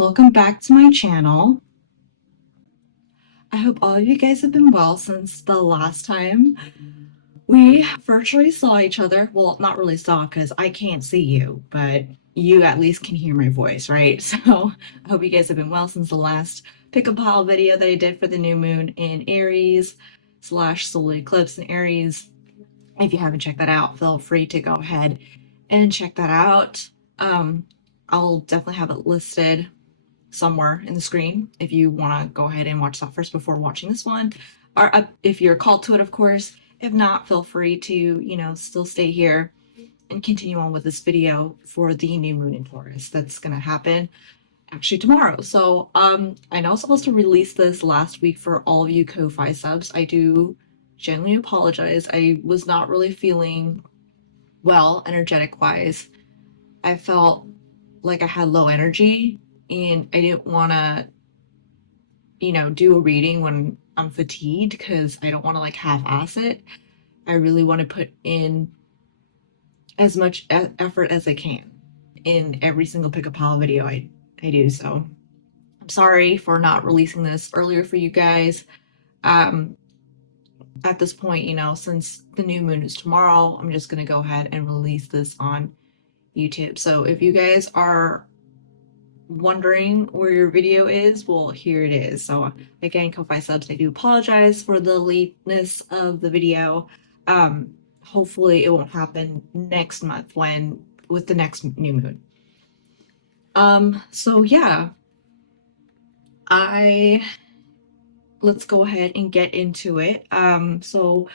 welcome back to my channel. I hope all of you guys have been well since the last time we virtually saw each other. Well, not really saw because I can't see you, but you at least can hear my voice, right? So I hope you guys have been well since the last pick a pile video that I did for the new moon in Aries / solar eclipse in Aries. If you haven't checked that out, feel free to go ahead and check that out. I'll definitely have it listed somewhere in the screen if you want to go ahead and watch that first before watching this one, or if you're called to it, of course. If not, feel free to still stay here and continue on with this video for the new moon in Taurus that's going to happen actually tomorrow. So I know I was supposed to release this last week for all of you Ko-Fi subs. I do genuinely apologize. I was not really feeling well energetic wise. I felt like I had low energy and I didn't want to do a reading when I'm fatigued because I don't want to half-ass it. I really want to put in as much effort as I can in every single pick a pile video I do. So I'm sorry for not releasing this earlier for you guys. At this point, since the new moon is tomorrow, I'm just going to go ahead and release this on YouTube. So if you guys are wondering where your video is, well, here it is. So again, Ko-Fi subs, I do apologize for the lateness of the video. Hopefully it won't happen next month with the next new moon. So yeah, let's go ahead and get into it. So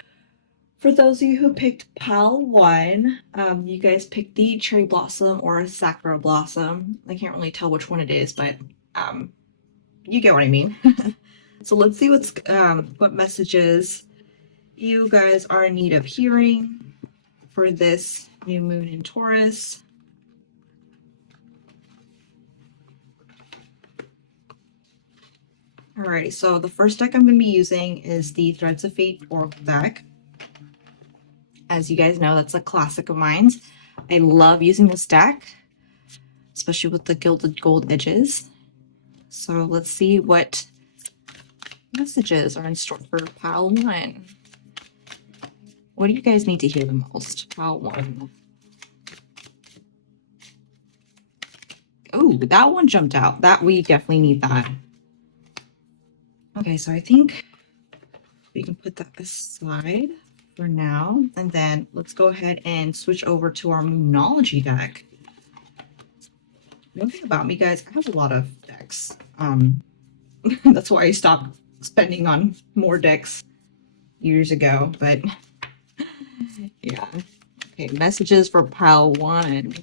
for those of you who picked pile 1, you guys picked the cherry blossom or sakura blossom. I can't really tell which one it is, but you get what I mean. So let's see what messages you guys are in need of hearing for this new moon in Taurus. Alrighty, so the first deck I'm going to be using is the Threads of Fate Oracle deck. As you guys know, that's a classic of mine. I love using this deck, especially with the gilded gold edges. So let's see what messages are in store for pile 1. What do you guys need to hear the most? Pile 1. Oh, that one jumped out. We definitely need that. Okay, so I think we can put that aside for now, and then let's go ahead and switch over to our Moonology deck. One thing about me, guys, I have a lot of decks. That's why I stopped spending on more decks years ago, but yeah. Okay, messages for pile 1.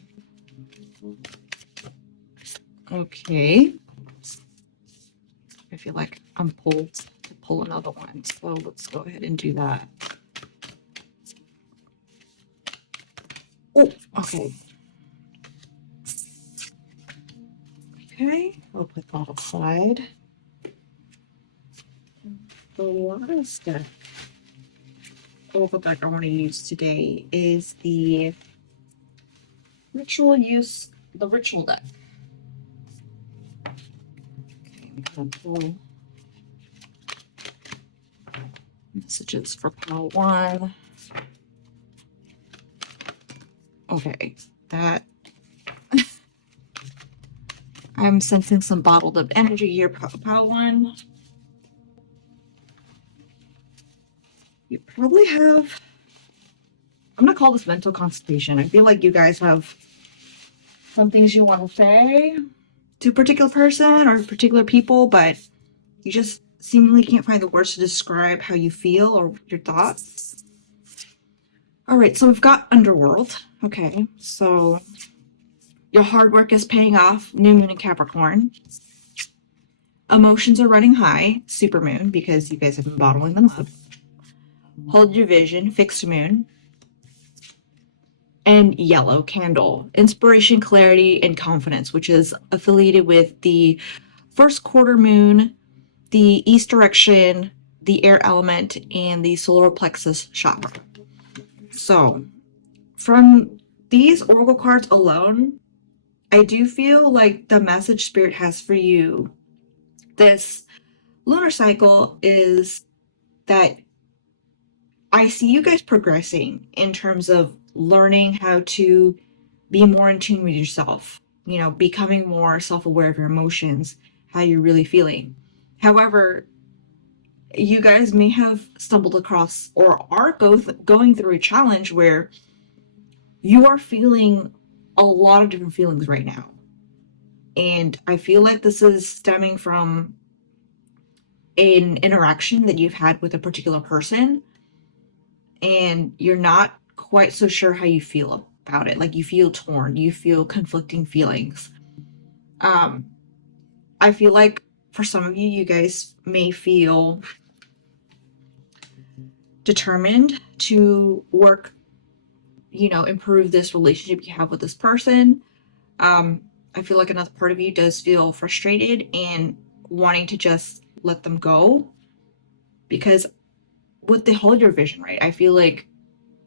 Okay. I feel like I'm pulled to pull another one, so let's go ahead and do that. Oh, okay. Okay, I'll put that aside. The last deck Oracle deck I want to use today is the Ritual deck. Okay, I'm gonna pull messages for pile 1. Okay, that I'm sensing some bottled up energy here, pile 1. You probably have, I'm gonna call this mental constipation. I feel like you guys have some things you want to say to a particular person or particular people, but you just seemingly can't find the words to describe how you feel or your thoughts. All right, so we've got Underworld. Okay, so your hard work is paying off, new moon in Capricorn. Emotions are running high, supermoon, because you guys have been bottling them up. Hold your vision, fixed moon. And yellow candle, inspiration, clarity, and confidence, which is affiliated with the first quarter moon, the east direction, the air element, and the solar plexus chakra. So from these oracle cards alone, I do feel like the message Spirit has for you this lunar cycle is that I see you guys progressing in terms of learning how to be more in tune with yourself, you know, becoming more self-aware of your emotions, how you're really feeling. However, you guys may have stumbled across or are going through a challenge where you are feeling a lot of different feelings right now. And I feel like this is stemming from an interaction that you've had with a particular person, and you're not quite so sure how you feel about it. Like you feel torn, you feel conflicting feelings. I feel like for some of you, you guys may feel determined to work, you know, improve this relationship you have with this person. I feel like another part of you does feel frustrated and wanting to just let them go, because with the hold your vision, right? I feel like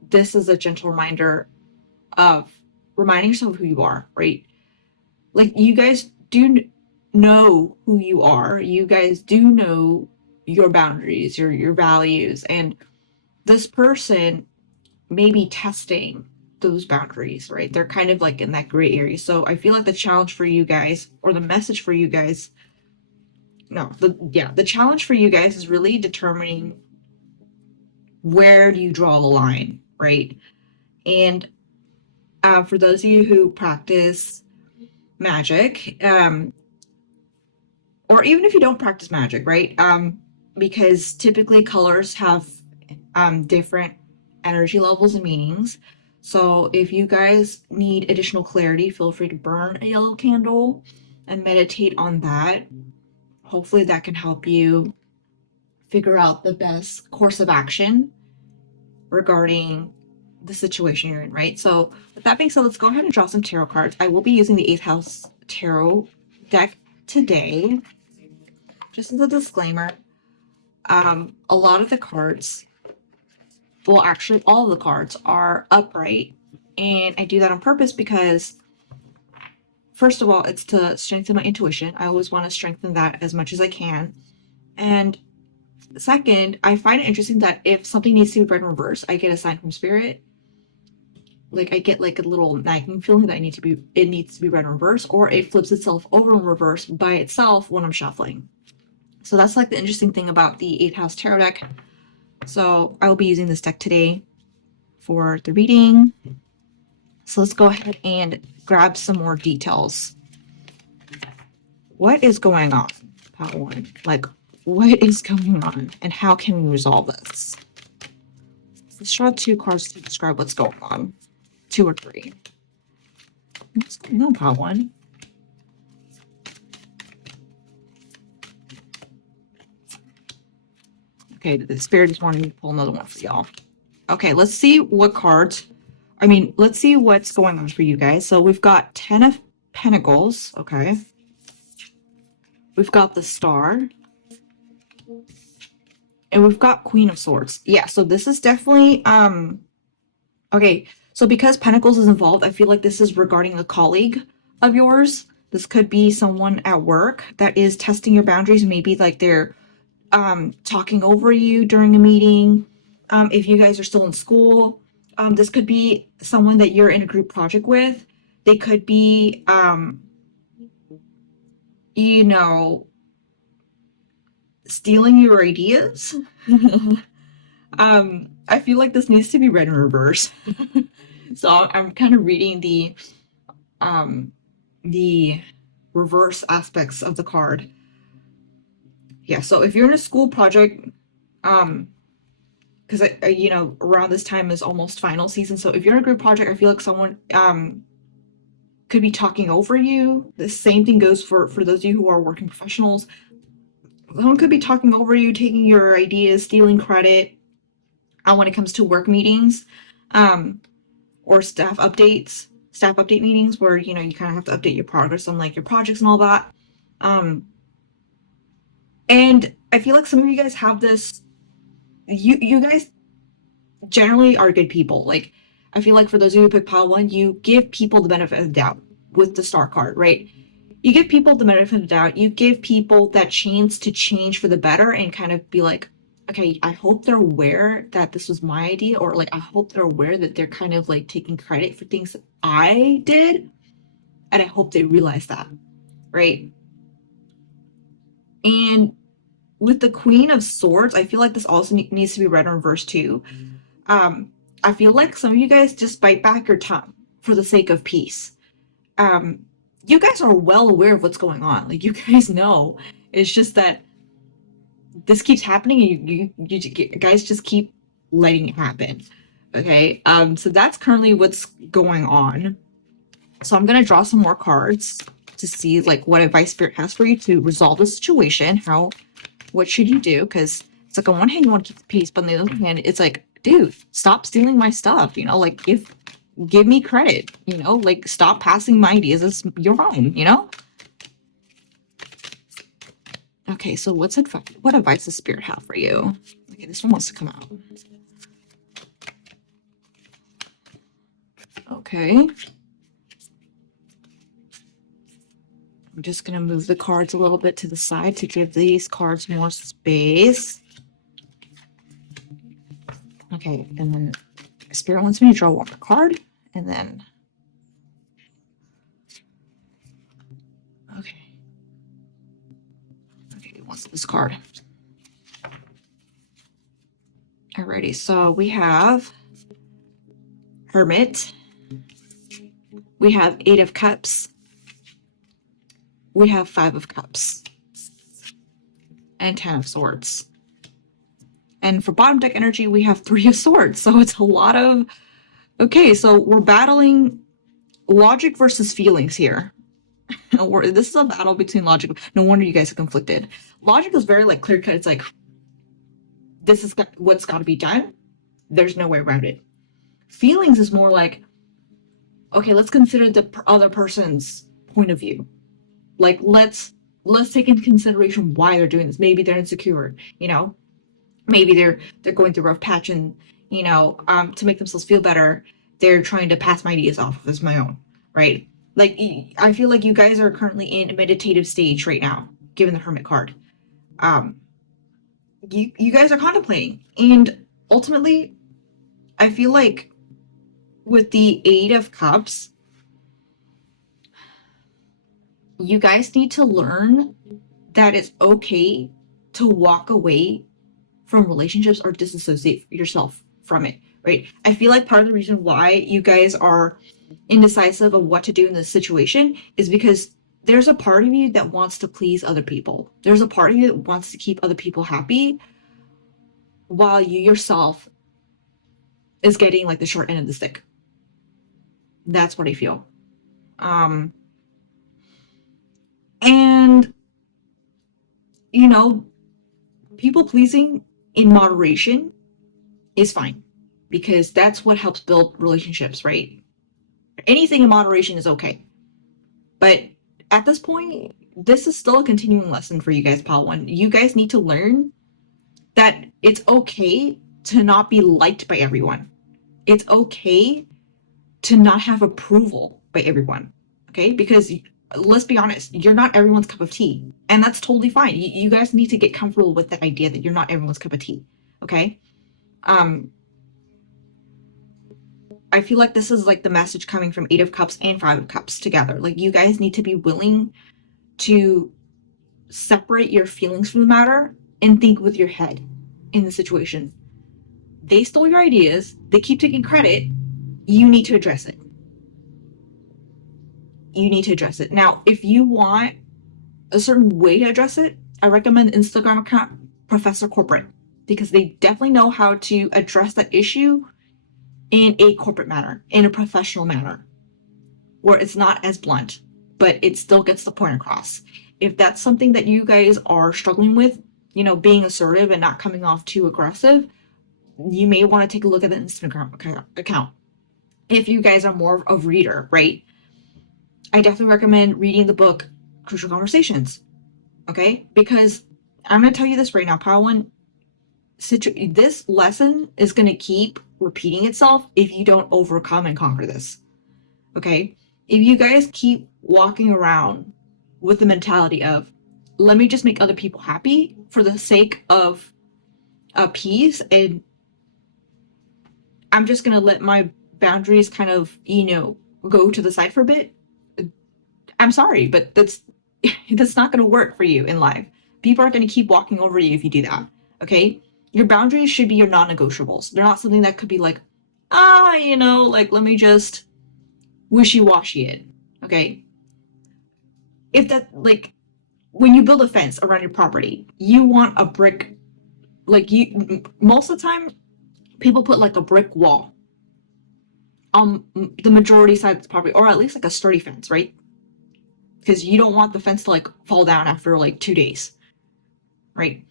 this is a gentle reminder of reminding yourself of who you are, right? Like you guys do know who you are. You guys do know your boundaries, your values, and this person may be testing those boundaries, right? They're kind of like in that gray area. So I feel like the challenge for you guys, or the message for you guys, the challenge for you guys is really determining where do you draw the line, right? And for those of you who practice magic, or even if you don't practice magic, right? Because typically colors have different energy levels and meanings. So if you guys need additional clarity, feel free to burn a yellow candle and meditate on that. Hopefully that can help you figure out the best course of action regarding the situation you're in, right? So with that being said, let's go ahead and draw some tarot cards. I will be using the 8th House Tarot deck today. Just as a disclaimer, a lot of the cards, well, actually all of the cards are upright, and I do that on purpose because, first of all, it's to strengthen my intuition. I always want to strengthen that as much as I can. And second, I find it interesting that if something needs to be read in reverse, I get a sign from Spirit. Like I get like a little nagging feeling that it needs to be read in reverse, or it flips itself over in reverse by itself when I'm shuffling. So that's like the interesting thing about the 8th House Tarot deck. So I will be using this deck today for the reading. So let's go ahead and grab some more details. What is going on, Part 1? Like, what is going on and how can we resolve this? Let's draw 2 cards to describe what's going on. 2 or 3. What's going on, Part 1? Okay, the Spirit is wanting me to pull another one for y'all. Okay, let's see let's see what's going on for you guys. So we've got 10 of Pentacles, okay. We've got the Star. And we've got Queen of Swords. Yeah, so this is definitely, okay, so because Pentacles is involved, I feel like this is regarding a colleague of yours. This could be someone at work that is testing your boundaries. Maybe like they're talking over you during a meeting. If you guys are still in school, this could be someone that you're in a group project with. They could be, you know, stealing your ideas. I feel like this needs to be read in reverse. So I'm kind of reading the reverse aspects of the card. Yeah, so if you're in a school project, because you know, around this time is almost final season. So if you're in a group project, I feel like someone could be talking over you. The same thing goes for those of you who are working professionals. Someone could be talking over you, taking your ideas, stealing credit when it comes to work meetings, or staff update meetings where, you know, you kind of have to update your progress on like your projects and all that. And I feel like some of you guys have this, you guys generally are good people. Like, I feel like for those of you who pick pile 1, you give people the benefit of the doubt, with the Star card, right? You give people the benefit of the doubt. You give people that chance to change for the better and kind of be like, okay, I hope they're aware that this was my idea, or like, I hope they're aware that they're kind of like taking credit for things that I did. And I hope they realize that, right? And with the Queen of Swords, I feel like this also needs to be read in reverse too. I feel like some of you guys just bite back your tongue for the sake of peace. You guys are well aware of what's going on. Like, you guys know. It's just that this keeps happening, and you guys just keep letting it happen. Okay. So that's currently what's going on. So I'm gonna draw some more cards to see like what advice Spirit has for you to resolve the situation. What should you do? Because it's like on one hand you want to keep the peace, but on the other hand it's like, dude, stop stealing my stuff. You know, like give me credit. You know, like stop passing my ideas as your own. You know. Okay, so what advice does Spirit have for you? Okay, this one wants to come out. Okay. I'm just going to move the cards a little bit to the side to give these cards more space. Okay, and then Spirit wants me to draw one more card, and then... Okay. Okay, he wants this card. Alrighty, so we have Hermit. We have Eight of Cups. We have Five of Cups. And 10 of Swords. And for bottom deck energy, we have 3 of Swords. So it's a lot of... Okay, so we're battling logic versus feelings here. This is a battle between logic. No wonder you guys are conflicted. Logic is very like clear cut. It's like, this is what's got to be done. There's no way around it. Feelings is more like, okay, let's consider the other person's point of view. Like, let's take into consideration why they're doing this. Maybe they're insecure, you know. Maybe they're going through a rough patch, and you know, to make themselves feel better, they're trying to pass my ideas off as my own, right? Like, I feel like you guys are currently in a meditative stage right now, given the Hermit card. You guys are contemplating, and ultimately, I feel like with the Eight of Cups, you guys need to learn that it's okay to walk away from relationships or disassociate yourself from it, right? I feel like part of the reason why you guys are indecisive of what to do in this situation is because there's a part of you that wants to please other people. There's a part of you that wants to keep other people happy while you yourself is getting like the short end of the stick. That's what I feel. And, you know, people pleasing in moderation is fine, because that's what helps build relationships, right? Anything in moderation is okay. But at this point, this is still a continuing lesson for you guys, Pile 1. You guys need to learn that it's okay to not be liked by everyone. It's okay to not have approval by everyone, okay? Because let's be honest, you're not everyone's cup of tea, and that's totally fine. You guys need to get comfortable with that idea that you're not everyone's cup of tea, okay? I feel like this is like the message coming from Eight of Cups and Five of Cups together. Like, you guys need to be willing to separate your feelings from the matter and think with your head in the situation. They stole your ideas. They keep taking credit. You need to address it. You need to address it. Now, if you want a certain way to address it, I recommend the Instagram account Professor Corporate, because they definitely know how to address that issue in a corporate manner, in a professional manner, where it's not as blunt, but it still gets the point across. If that's something that you guys are struggling with, you know, being assertive and not coming off too aggressive, you may want to take a look at the Instagram account. If you guys are more of a reader, right? I definitely recommend reading the book Crucial Conversations, okay? Because I'm going to tell you this right now, Pile 1, this lesson is going to keep repeating itself if you don't overcome and conquer this, okay? If you guys keep walking around with the mentality of, let me just make other people happy for the sake of peace, and I'm just going to let my boundaries kind of, go to the side for a bit, I'm sorry, but that's not going to work for you in life. People are going to keep walking over you if you do that. Okay? Your boundaries should be your non-negotiables. They're not something that could be like, like let me just wishy-washy it. Okay? If that, like, when you build a fence around your property, you want a brick, most of the time people put like a brick wall on the majority side of the property, or at least like a sturdy fence, right? Because you don't want the fence to like fall down after like 2 days, right?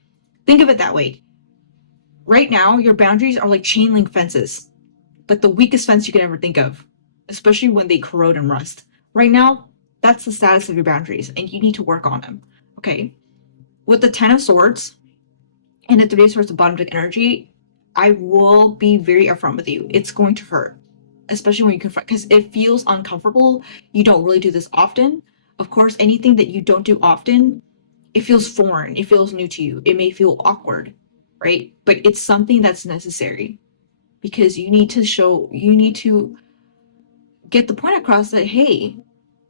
Think of it that way. Right now, your boundaries are like chain link fences, like the weakest fence you could ever think of, especially when they corrode and rust. Right now, that's the status of your boundaries, and you need to work on them. Okay? With the Ten of Swords and the Three of Swords of bottom deck energy, I will be very upfront with you. It's going to hurt, especially when you confront, because it feels uncomfortable. You don't really do this often. Of course, anything that you don't do often, it feels foreign. It feels new to you. It may feel awkward, right? But it's something that's necessary, because you need to get the point across that, hey,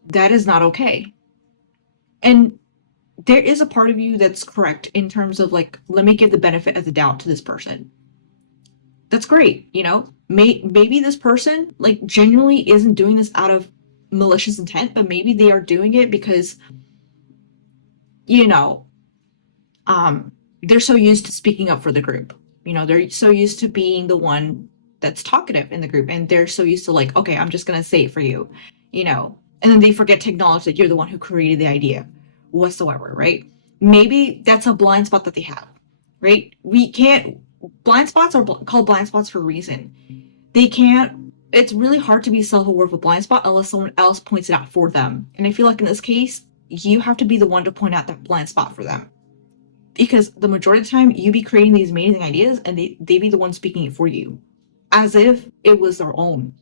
that is not okay. And there is a part of you that's correct in terms of like, let me give the benefit of the doubt to this person. That's great, maybe this person like genuinely isn't doing this out of malicious intent, but maybe they are doing it because they're so used to speaking up for the group. They're so used to being the one that's talkative in the group, and they're so used to like, okay, I'm just gonna say it for you, and then they forget to acknowledge that you're the one who created the idea whatsoever, right? Maybe that's a blind spot that they have, right? Blind spots are called blind spots for a reason. It's really hard to be self-aware of a blind spot unless someone else points it out for them. And I feel like in this case, you have to be the one to point out that blind spot for them. Because the majority of the time, you be creating these amazing ideas and they be the ones speaking it for you, as if it was their own.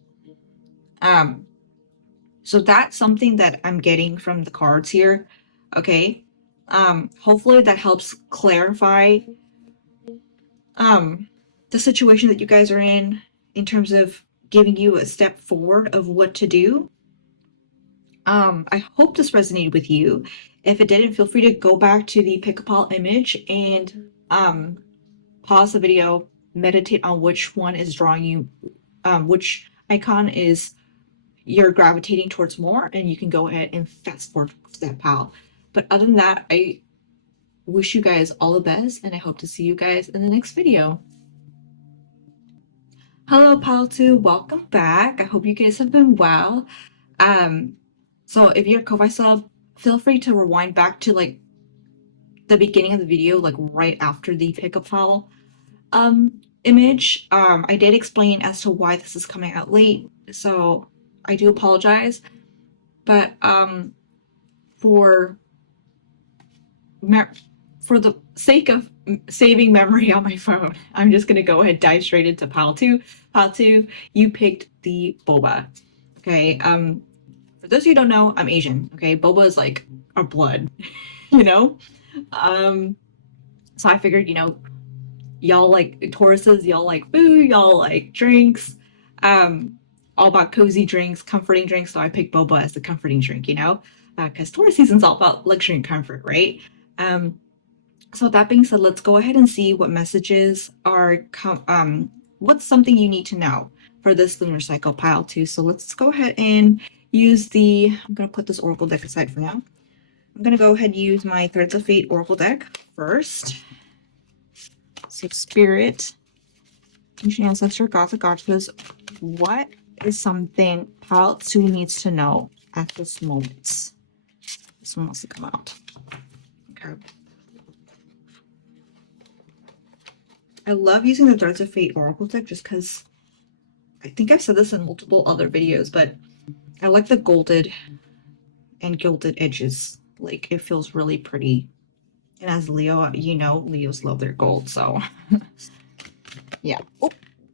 So that's something that I'm getting from the cards here. Okay. Hopefully that helps clarify the situation that you guys are in terms of giving you a step forward of what to do. I hope this resonated with you. If it didn't, feel free to go back to the pick a pile image and pause the video, meditate on which one is drawing you, which icon is you're gravitating towards more, and you can go ahead and fast forward to that pile. But other than that, I wish you guys all the best, and I hope to see you guys in the next video. Hello, Pile 2. Welcome back. I hope you guys have been well. So if you're a Ko-Fi sub, feel free to rewind back to like the beginning of the video, like right after the pick-up file image. I did explain as to why this is coming out late, so I do apologize. But for the sake of saving memory on my phone, I'm just gonna go ahead and dive straight into pile 2. Pile 2, you picked the boba. Okay. For those of you who don't know, I'm Asian. Okay, boba is like our blood, So I figured, y'all like Tauruses, y'all like food, y'all like drinks, all about cozy drinks, comforting drinks. So I picked boba as the comforting drink, because Taurus season's all about luxury and comfort, right? So with that being said, let's go ahead and see what messages are, what's something you need to know for this lunar cycle, pile 2. So let's go ahead and use I'm going to put this oracle deck aside for now. I'm going to go ahead and use my Threads of Fate oracle deck first. So Spirit, Ancient Ancestor, Gods and Goddesses, what is something pile 2 needs to know at this moment? This one wants to come out. Okay. I love using the Threads of Fate oracle deck just because I think I've said this in multiple other videos, but I like the golded and gilded edges. Like, it feels really pretty. And as Leo, Leos love their gold, so yeah. Oh,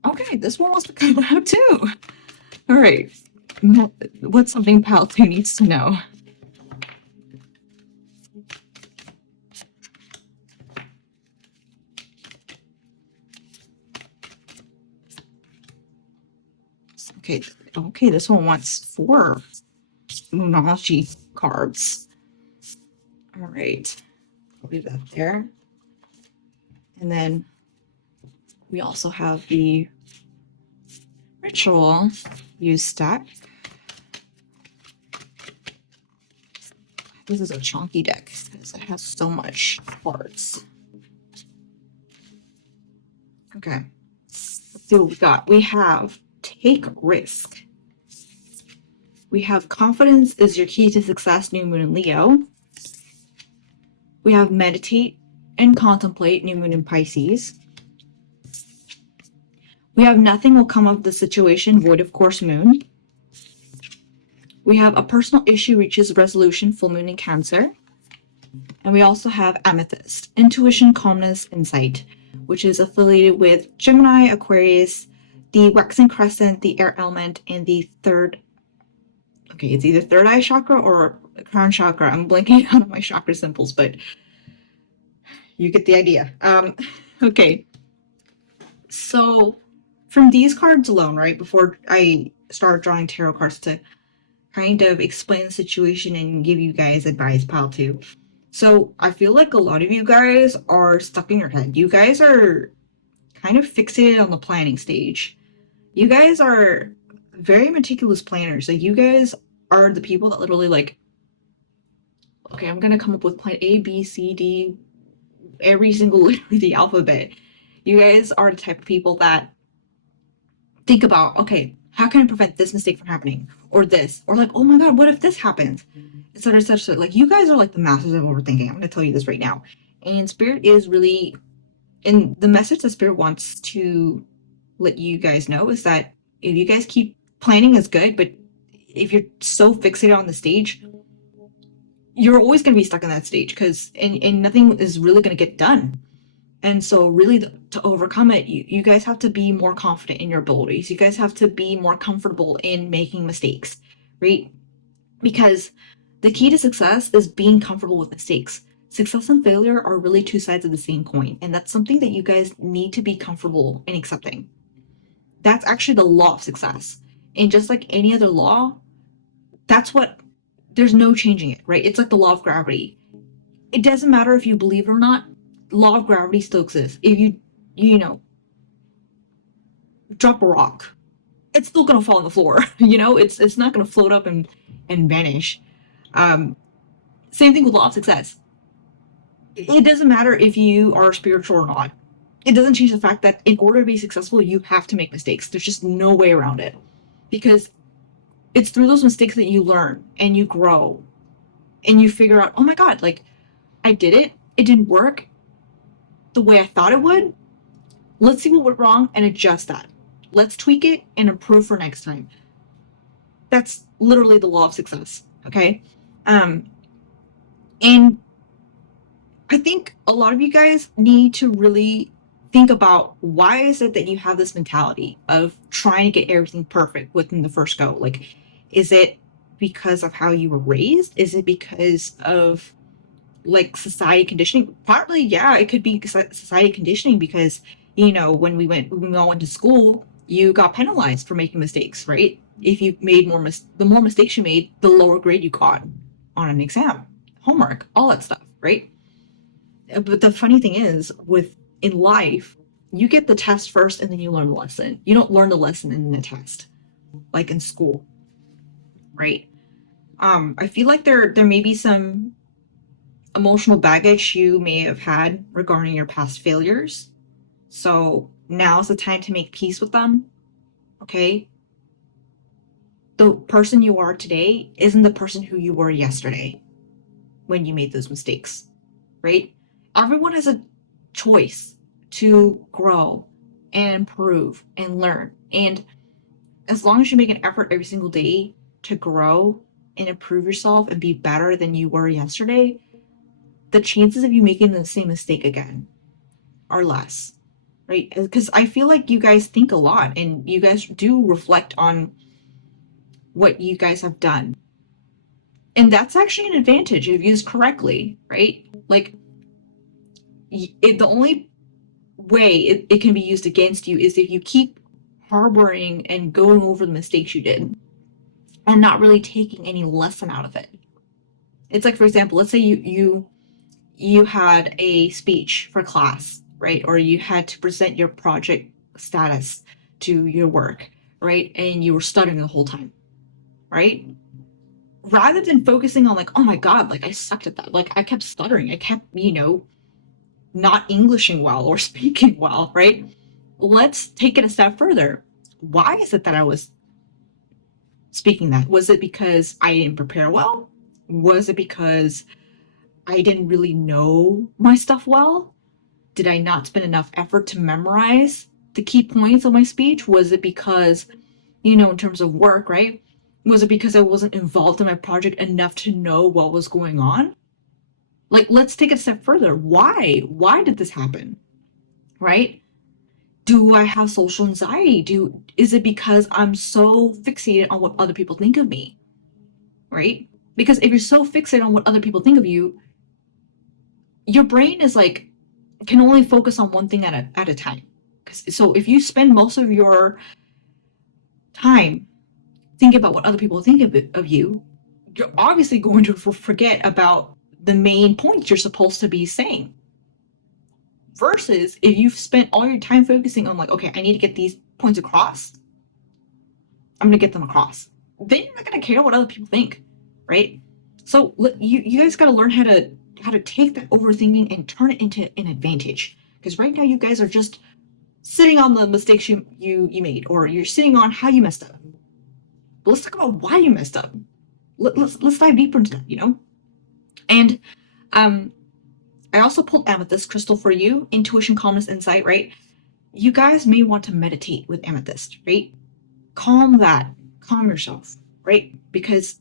okay, this one wants to come out too. All right. What's something pile 2 needs to know? Okay, this one wants 4 Munashi cards. All right, I'll leave that there. And then we also have the ritual use stack. This is a chunky deck because it has so much cards. Okay, let's see what we got. We have take risk. We have confidence is your key to success, new moon in Leo. We have meditate and contemplate, new moon in Pisces. We have nothing will come of the situation, void of course moon. We have a personal issue reaches resolution, full moon in Cancer. And we also have amethyst, intuition, calmness, insight, which is affiliated with Gemini, Aquarius, the waxing crescent, the air element, and the third, okay, it's either third eye chakra or crown chakra. I'm blanking out on my chakra symbols, but you get the idea. Okay, so from these cards alone, right, before I start drawing tarot cards to kind of explain the situation and give you guys advice, pile 2. So I feel like a lot of you guys are stuck in your head. You guys are kind of fixated on the planning stage. You guys are very meticulous planners. Like, you guys are the people that literally like, okay, I'm gonna come up with plan A, B, C, D, every single letter of the alphabet. You guys are the type of people that think about, okay, how can I prevent this mistake from happening? Or this, or like, oh my God, what if this happens? Etc. etc. Like, you guys are like the masters of overthinking. I'm gonna tell you this right now. And Spirit is really, and the message that Spirit wants to let you guys know is that if you guys keep planning is good, but if you're so fixated on the stage, you're always going to be stuck in that stage because and nothing is really going to get done. And so really to overcome it, you guys have to be more confident in your abilities. You guys have to be more comfortable in making mistakes, right? Because the key to success is being comfortable with mistakes. Success and failure are really 2 sides of the same coin. And that's something that you guys need to be comfortable in accepting. That's actually the law of success. And just like any other law, there's no changing it, right? It's like the law of gravity. It doesn't matter if you believe it or not, law of gravity still exists. If you know, drop a rock, it's still gonna fall on the floor. It's not gonna float up and vanish. Same thing with law of success. It doesn't matter if you are spiritual or not. It doesn't change the fact that in order to be successful, you have to make mistakes. There's just no way around it. Because it's through those mistakes that you learn and you grow and you figure out, oh my God, like, I did it. It didn't work the way I thought it would. Let's see what went wrong and adjust that. Let's tweak it and improve for next time. That's literally the law of success. Okay. And I think a lot of you guys need to really think about, why is it that you have this mentality of trying to get everything perfect within the first go? Like, is it because of how you were raised? Is it because of like society conditioning? Partly, yeah, it could be society conditioning because, when we all went to school, you got penalized for making mistakes, right? If you made the more mistakes you made, the lower grade you got on an exam, homework, all that stuff, right? But the funny thing is, in life, you get the test first and then you learn the lesson. You don't learn the lesson in the test, like in school, right? I feel like there may be some emotional baggage you may have had regarding your past failures. So now's the time to make peace with them, okay? The person you are today isn't the person who you were yesterday when you made those mistakes, right? Everyone has a choice to grow and improve and learn. And as long as you make an effort every single day to grow and improve yourself and be better than you were yesterday, the chances of you making the same mistake again are less, right? Because I feel like you guys think a lot and you guys do reflect on what you guys have done. And that's actually an advantage if used correctly, right? Like, the only way it can be used against you is if you keep harboring and going over the mistakes you did and not really taking any lesson out of it. It's like, for example, let's say you had a speech for class, right? Or you had to present your project status to your work, right? And you were stuttering the whole time, right? Rather than focusing on like, oh my God, like I sucked at that. Like I kept stuttering. I kept, not Englishing well or speaking well, right? Let's take it a step further. Why is it that I was speaking that? Was it because I didn't prepare well? Was it because I didn't really know my stuff well? Did I not spend enough effort to memorize the key points of my speech? Was it because, in terms of work, right? Was it because I wasn't involved in my project enough to know what was going on? Like, let's take it a step further. Why? Why did this happen? Right? Do I have social anxiety? Is it because I'm so fixated on what other people think of me? Right? Because if you're so fixated on what other people think of you, your brain is like, can only focus on one thing at a time. So if you spend most of your time thinking about what other people think of you, you're obviously going to forget about the main points you're supposed to be saying. Versus if you've spent all your time focusing on like, okay, I need to get these points across, I'm going to get them across. Then you're not going to care what other people think, right? So you guys got to learn how to take that overthinking and turn it into an advantage. Because right now you guys are just sitting on the mistakes you made, or you're sitting on how you messed up. But let's talk about why you messed up. Let's dive deeper into that, And I also pulled Amethyst Crystal for you, intuition, calmness, insight, right? You guys may want to meditate with Amethyst, right? Calm yourself, right? Because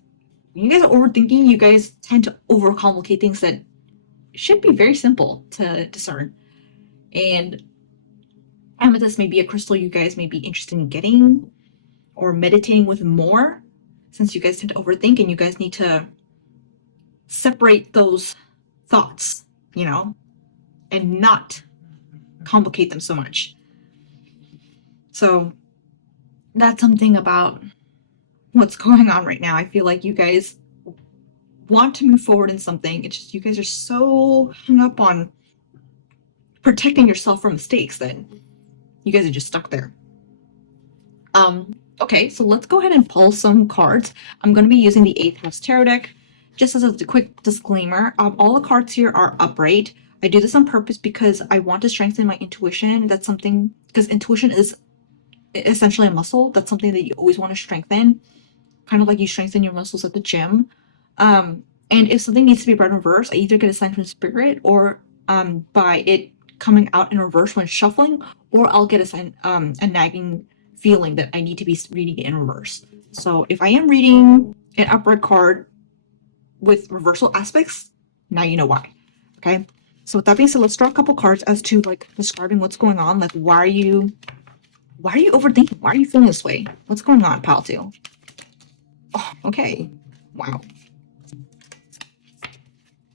when you guys are overthinking, you guys tend to overcomplicate things that should be very simple to discern. And Amethyst may be a crystal you guys may be interested in getting or meditating with more, since you guys tend to overthink and you guys need to separate those thoughts, and not complicate them so much. So that's something about what's going on right now. I feel like you guys want to move forward in something. It's just you guys are so hung up on protecting yourself from mistakes that you guys are just stuck there. Okay, so let's go ahead and pull some cards. I'm going to be using the 8th House Tarot deck. Just as a quick disclaimer, all the cards here are upright. I do this on purpose because I want to strengthen my intuition. That's something, because intuition is essentially a muscle. That's something that you always want to strengthen, kind of like you strengthen your muscles at the gym. And if something needs to be read in reverse, I either get a sign from spirit or by it coming out in reverse when shuffling, or I'll get a sign, a nagging feeling that I need to be reading it in reverse. So if I am reading an upright card with reversal aspects, now you know why. Okay, so with that being said, let's draw a couple cards as to like describing what's going on. Like, why are you overthinking? Why are you feeling this way? What's going on, pal two? Oh, okay. Wow.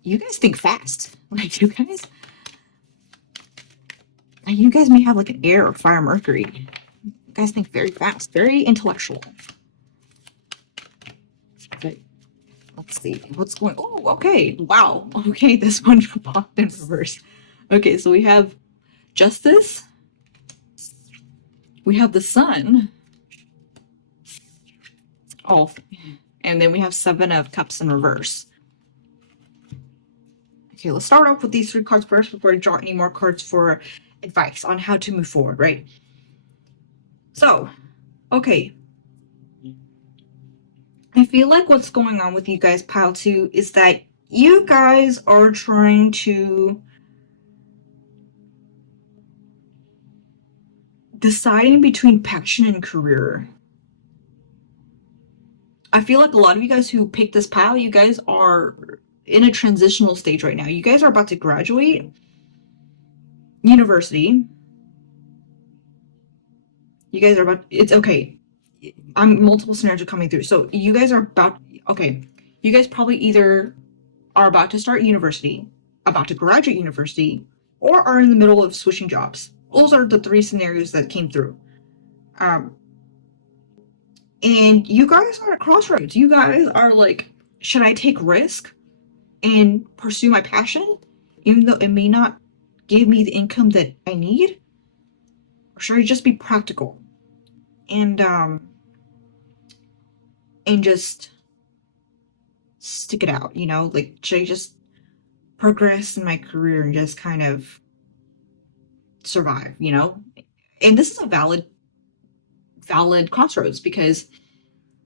You guys think fast. Like, you guys may have like an air or fire Mercury. You guys think very fast, very intellectual. Okay. Let's see what's going. Oh, okay. Wow. Okay, this one popped in reverse. Okay, so we have Justice. We have the Sun. Oh, and then we have 7 of Cups in reverse. Okay, let's start off with these 3 cards first before I draw any more cards for advice on how to move forward, right? So, okay. I feel like what's going on with you guys, pile 2, is that you guys are trying to deciding between passion and career. I feel like a lot of you guys who picked this pile, you guys are in a transitional stage right now. You guys are about to graduate university. You guys are about, it's okay. multiple scenarios are coming through. So you guys are about, okay, you guys probably either are about to start university, about to graduate university, or are in the middle of switching jobs. Those are the three scenarios that came through. And you guys are at crossroads. You guys are like, should I take risk and pursue my passion, even though it may not give me the income that I need? Or should I just be practical and just stick it out, you know? Like, should I just progress in my career and just kind of survive, you know? And this is a valid crossroads because,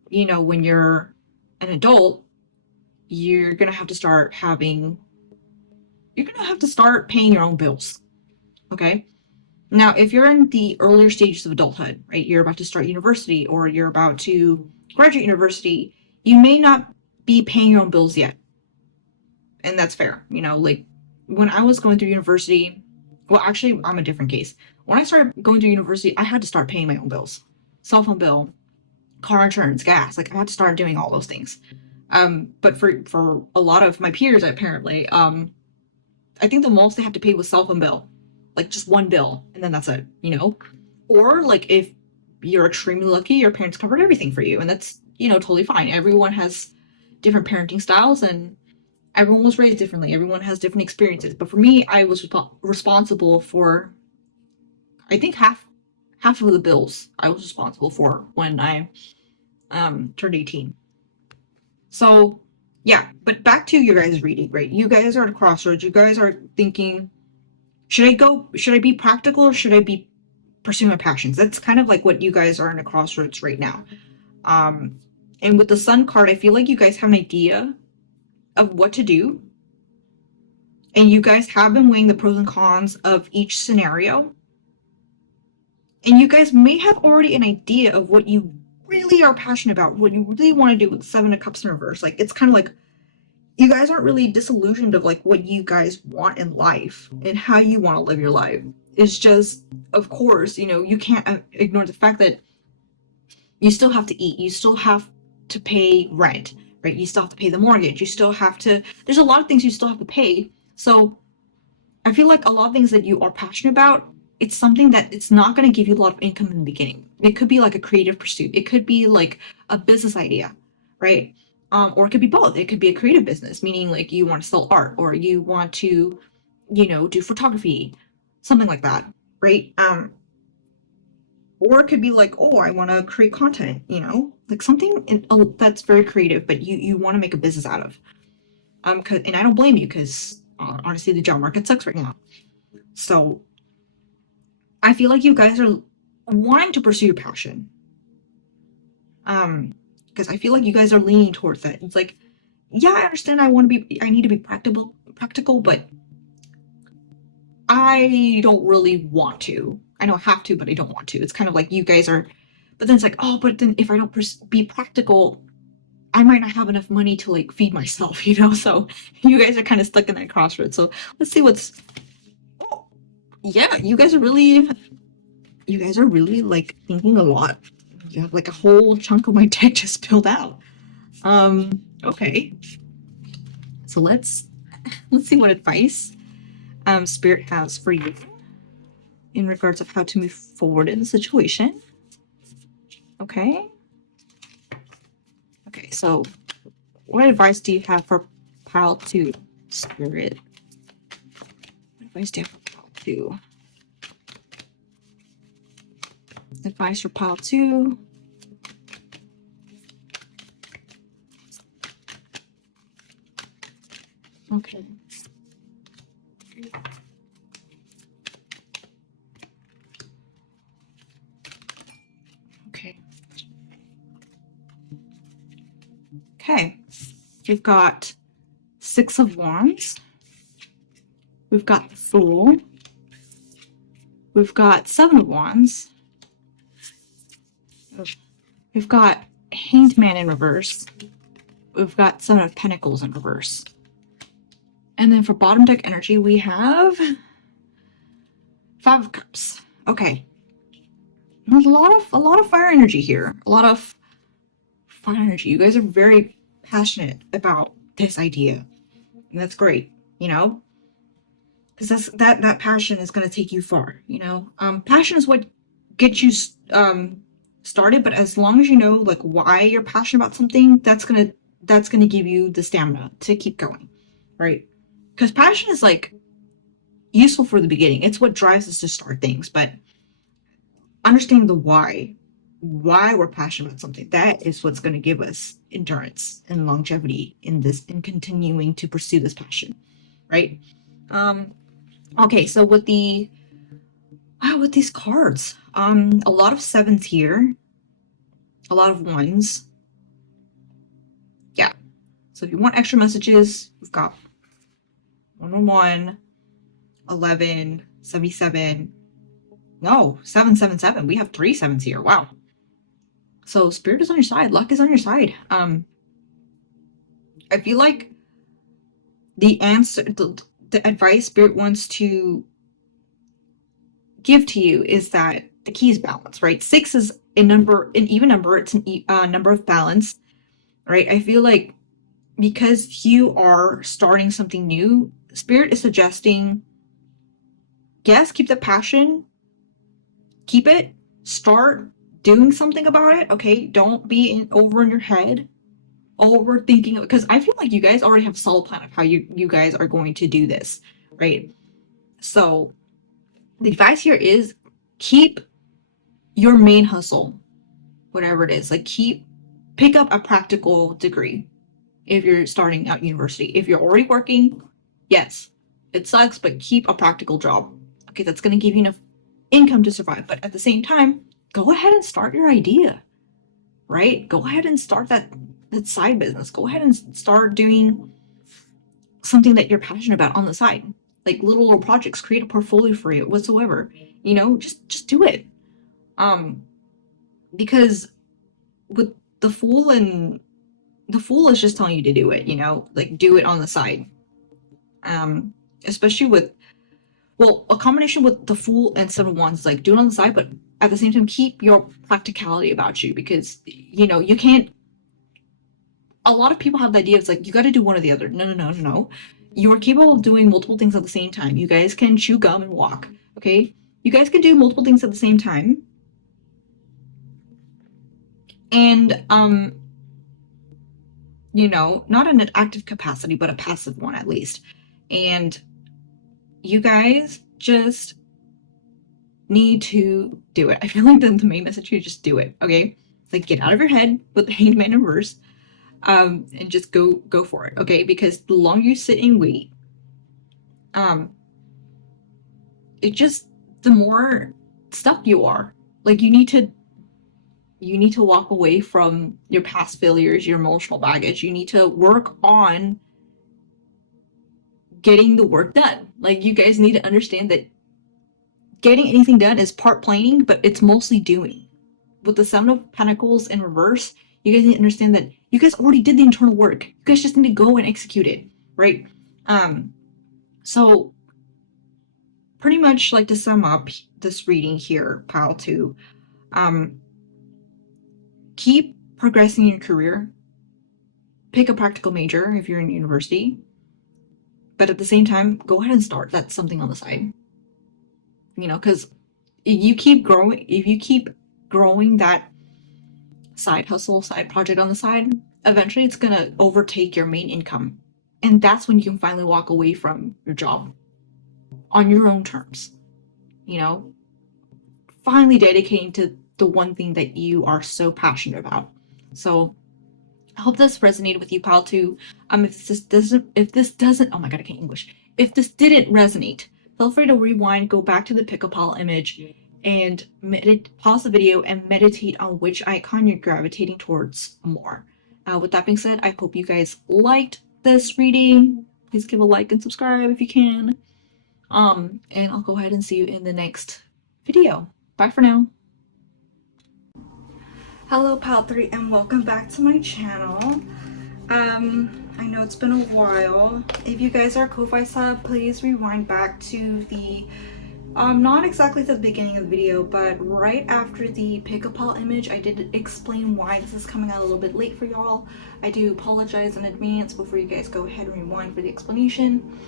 you know, when you're an adult, you're gonna have to start paying your own bills. Okay. Now, if you're in the earlier stages of adulthood, right, you're about to start university or you're about to graduate university, you may not be paying your own bills yet. And that's fair. You know, like when I was going through university, well, actually, I'm a different case. When I started going through university, I had to start paying my own bills, cell phone bill, car insurance, gas. Like I had to start doing all those things. But for a lot of my peers, apparently, I think the most they have to pay was cell phone bill, like just one bill, and then that's it, you know? Or like if you're extremely lucky, your parents covered everything for you, and that's, you know, totally fine. Everyone has different parenting styles and everyone was raised differently. Everyone has different experiences. But for me, I was responsible for, I think half of the bills I was responsible for when I turned 18. So yeah, but back to your guys' reading, right? You guys are at a crossroads. You guys are thinking, should I be practical or should I be pursuing my passions? That's kind of like what you guys are in a crossroads right now. And with the Sun card, I feel like you guys have an idea of what to do. And you guys have been weighing the pros and cons of each scenario. And you guys may have already an idea of what you really are passionate about, what you really want to do with Seven of Cups in reverse. Like, it's kind of like you guys aren't really disillusioned of like what you guys want in life and how you want to live your life. It's just, of course, you know, you can't ignore the fact that you still have to eat. You still have to pay rent, right? You still have to pay the mortgage. You still have to, there's a lot of things you still have to pay. So I feel like a lot of things that you are passionate about, it's something that it's not going to give you a lot of income in the beginning. It could be like a creative pursuit. It could be like a business idea, right? Or it could be both. It could be a creative business, meaning like you want to sell art or you want to, you know, do photography, something like that, right? Or it could be like, oh, I want to create content, you know, like something that's very creative, but you want to make a business out of. And I don't blame you because honestly, the job market sucks right now. So I feel like you guys are wanting to pursue your passion. Because I feel like you guys are leaning towards that. It's like, yeah, I understand I need to be practical, but I don't really want to. I know I have to, but I don't want to. It's kind of like you guys are, but then it's like, oh, but then if I don't be practical, I might not have enough money to like feed myself, you know? So you guys are kind of stuck in that crossroads. So let's see oh, yeah, you guys are really like thinking a lot. You have like a whole chunk of my deck just filled out. Okay. So let's see what advice Spirit has for you in regards of how to move forward in the situation. Okay. Okay, so what advice do you have for Pile 2, Spirit? What advice do you have for Pile 2? Advice for Pile 2. Okay. Okay. Okay. We've got 6 of Wands. We've got the Fool. We've got 7 of Wands. We've got Hanged Man in reverse. We've got 7 of Pentacles in reverse. And then for bottom deck energy, we have 5 of Cups. Okay. There's a lot of fire energy here. A lot of fire energy. You guys are very passionate about this idea. And that's great, you know? Because that passion is going to take you far, you know? Passion is what gets you started, but as long as you know like why you're passionate about something, that's gonna give you the stamina to keep going, right? Because passion is like useful for the beginning. It's what drives us to start things, but understanding the why we're passionate about something, that is what's going to give us endurance and longevity in continuing to pursue this passion, right? Okay, so with these cards, a lot of sevens here, a lot of ones. Yeah. So if you want extra messages, we've got 111, 11, 77. No, 777. We have 3 sevens here. Wow. So spirit is on your side. Luck is on your side. I feel like the answer, the advice spirit wants to give to you is that the key is balance, right? 6 is an even number. It's a number of balance, right? I feel like because you are starting something new, spirit is suggesting, yes, keep the passion, keep it, start doing something about it, okay? Don't be over in your head, overthinking, because I feel like you guys already have a solid plan of how you guys are going to do this, right? So the advice here is keep your main hustle, whatever it is, like pick up a practical degree if you're starting out university. If you're already working, yes, it sucks, but keep a practical job. Okay, that's going to give you enough income to survive. But at the same time, go ahead and start your idea, right? Go ahead and start that side business. Go ahead and start doing something that you're passionate about on the side, like little projects. Create a portfolio for it whatsoever. You know, just do it. Because with the Fool is just telling you to do it, you know, like do it on the side. Especially with, well, a combination with the Fool and 7 of Wands, like do it on the side, but at the same time, keep your practicality about you, because, you know, you can't, a lot of people have the idea, it's like, you got to do one or the other. No. You are capable of doing multiple things at the same time. You guys can chew gum and walk, okay? You guys can do multiple things at the same time. And, you know, not in an active capacity, but a passive one at least. And you guys just need to do it. I feel like the main message here, just do it, okay? Like, get out of your head with the Hanged Man in reverse, and just go for it, okay? Because the longer you sit and wait, the more stuck you are. Like, you need to walk away from your past failures, your emotional baggage. You need to work on getting the work done. Like, you guys need to understand that getting anything done is part planning, but it's mostly doing. With the 7 of Pentacles in reverse, you guys need to understand that you guys already did the internal work. You guys just need to go and execute it, right? So pretty much, like, to sum up this reading here, pile 2, keep progressing in your career. Pick a practical major if you're in university. But at the same time, go ahead and start that something on the side. You know, because if you keep growing that side hustle, side project on the side, eventually it's going to overtake your main income. And that's when you can finally walk away from your job on your own terms. You know, finally dedicating to the one thing that you are so passionate about. So I hope this resonated with you, pile 2. If this doesn't, oh my god, I can't English. If this didn't resonate, feel free to rewind, go back to the pick-a-pile image, and pause the video and meditate on which icon you're gravitating towards more. With that being said, I hope you guys liked this reading. Please give a like and subscribe if you can. And I'll go ahead and see you in the next video. Bye for now. Hello, pile 3, and welcome back to my channel. I know it's been a while. If you guys are Ko-Fi sub, please rewind back to the Not exactly at the beginning of the video, but right after the pick-up pal image, I did explain why this is coming out a little bit late for y'all. I do apologize in advance before you guys go ahead and rewind for the explanation.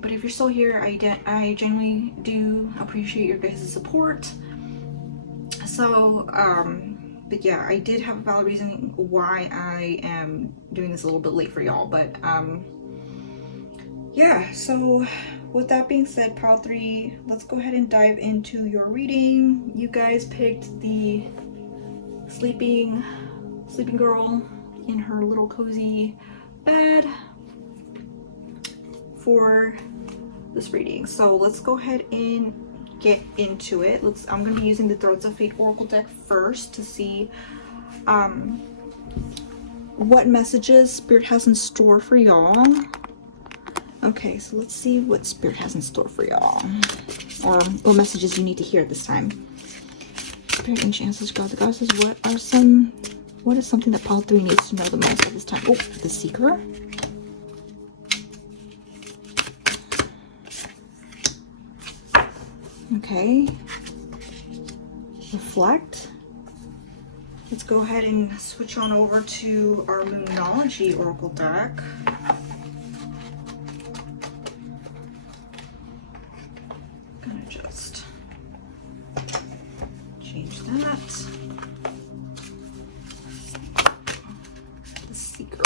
But if you're still here, I genuinely do appreciate your guys' support. So, but yeah, I did have a valid reason why I am doing this a little bit late for y'all, but yeah, so with that being said, Pile 3, let's go ahead and dive into your reading. You guys picked the sleeping girl in her little cozy bed for this reading. So let's go ahead and get into it. I'm going to be using the Threads of Fate Oracle deck first to see what messages Spirit has in store for y'all. Okay, so let's see what Spirit has in store for y'all, or what messages you need to hear at this time. Spirit, Ancient Ancestors, God, the Goddesses, what is something that Pile 3 needs to know the most at this time? Oh, the Seeker. Okay. Reflect. Let's go ahead and switch on over to our Moonology Oracle deck. Gonna just change that. The Seeker.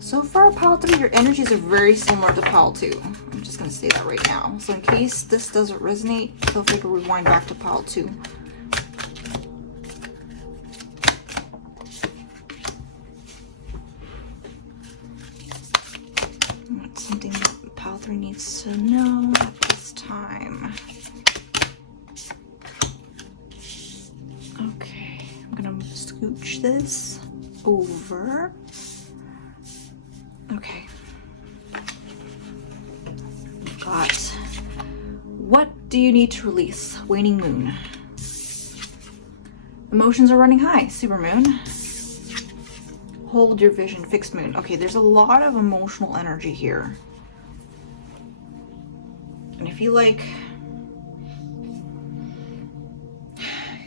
So far, Pile 3, your energies are very similar to Pile 2. I'm just gonna say that right now. So in case this doesn't resonate, feel free to rewind back to Pile 2. That's something that Pile 3 needs to know at this time. Okay, I'm gonna scooch this over. Okay. Got. What do you need to release? Waning Moon. Emotions are running high. Supermoon. Hold your vision. Fixed Moon. Okay, there's a lot of emotional energy here. And I feel like